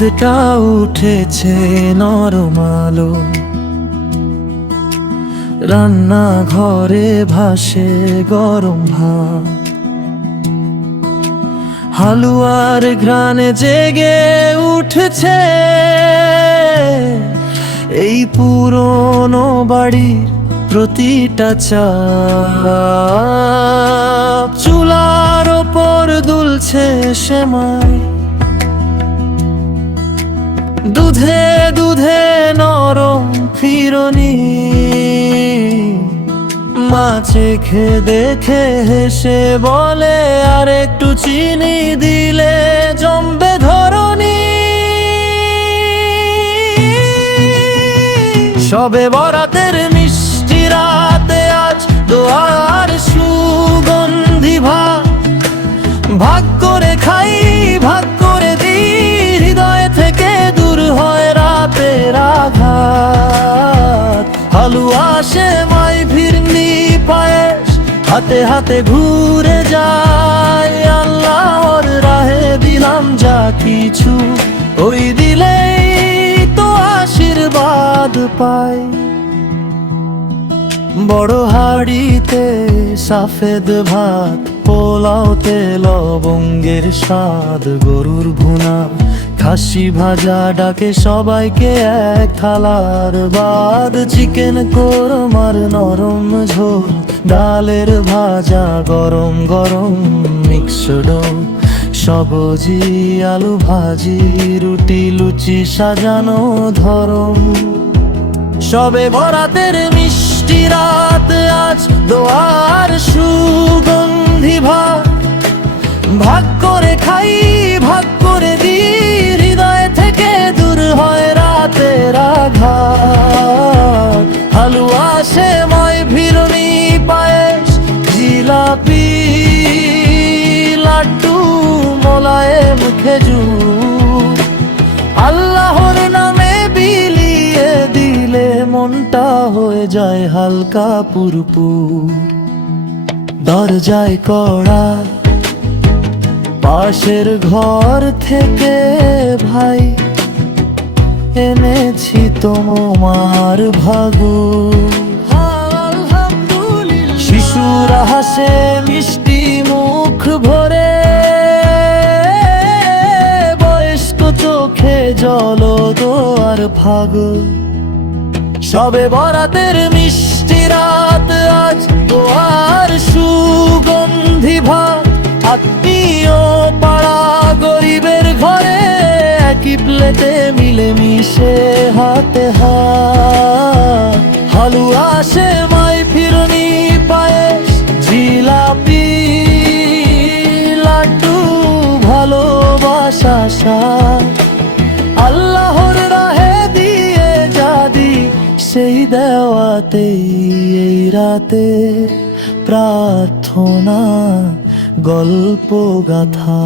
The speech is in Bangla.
চাঁদটা উঠেছে নরম আলো, রান্না ঘরে ভাসে গরম ভাত, হালুয়ার ঘ্রাণে জেগে উঠেছে এই পুরনো বাড়ির প্রতিটা চাপ। চুলার ওপর দুলছে সেমাই, দুধে দুধে নরম ফিরনি, মা চেখে দেখে হেসে বলে আর একটু চিনি দিলে জমবে ধরনি। সবে বরাতের মিষ্টি রাতে আজ দোয়ার সুগন্ধি ভাত, ভাগ করে খাই ভাগ করে দিই, হৃদয় থেকে দূর হয় রাতের আঘাত। হালুয়া সেমাই ফিরনি পায়েস হাতে হাতে ঘুরে যায়, আল্লাহর রাহে দিলাম যা কিছু, ওই দিলেই তো আশীর্বাদ পাই। বড় হাড়িতে সাফেদ ভাত, পোলাওতে লবঙ্গের স্বাদ, গরুর ভুনা খাসি ভাজা ডাকে সবাইকে এক থালার বাদ। চিকেন কোরমার নরম ঝোল, ডালের ভাজা গরম গরম মিক্সড, সবজি আলু ভাজি, রুটি লুচি সাজানো ধরম। সবে বরাতের মিষ্টি রাত আজ দোয়ার সুগন্ধি ভাত, ভাগ করে খাই ভাগ করে দিই, হৃদয় থেকে দূর হয় রাতের আঘাত। হালুয়া সেমাই ফিরনি পায়েস জিলাপি লাড্ডু মোলায়েম খেজুর, আল্লাহর নামে বিলিয়ে দিলে মনটা হয়ে যায় হালকা পুরপুর। দরজায় কড়া পাশের ঘর থেকে ভাই এনেছি তোমার ভাগু। শিশুরা হাসে মিষ্টি মুখ ভরে, বয়স্ক চোখে জল দোয়ার ফাগু। সবে বরাতের মিষ্টি রাত আজ দোয়ার সুগন্ধি ভাত, আত্মীয় পাড়া গরিবের ঘরে একই প্লেটে মিলে মিশে হাতে হাত। হালুয়া সেমাই ফিরনি পায়েস জিলাপি লাড্ডু ভালোবাসা সাথ, আল্লাহর রাহে দিয়ে যাদি সেই দেওয়াতেই এই রাতে প্রার্থনা গল্প গাথা।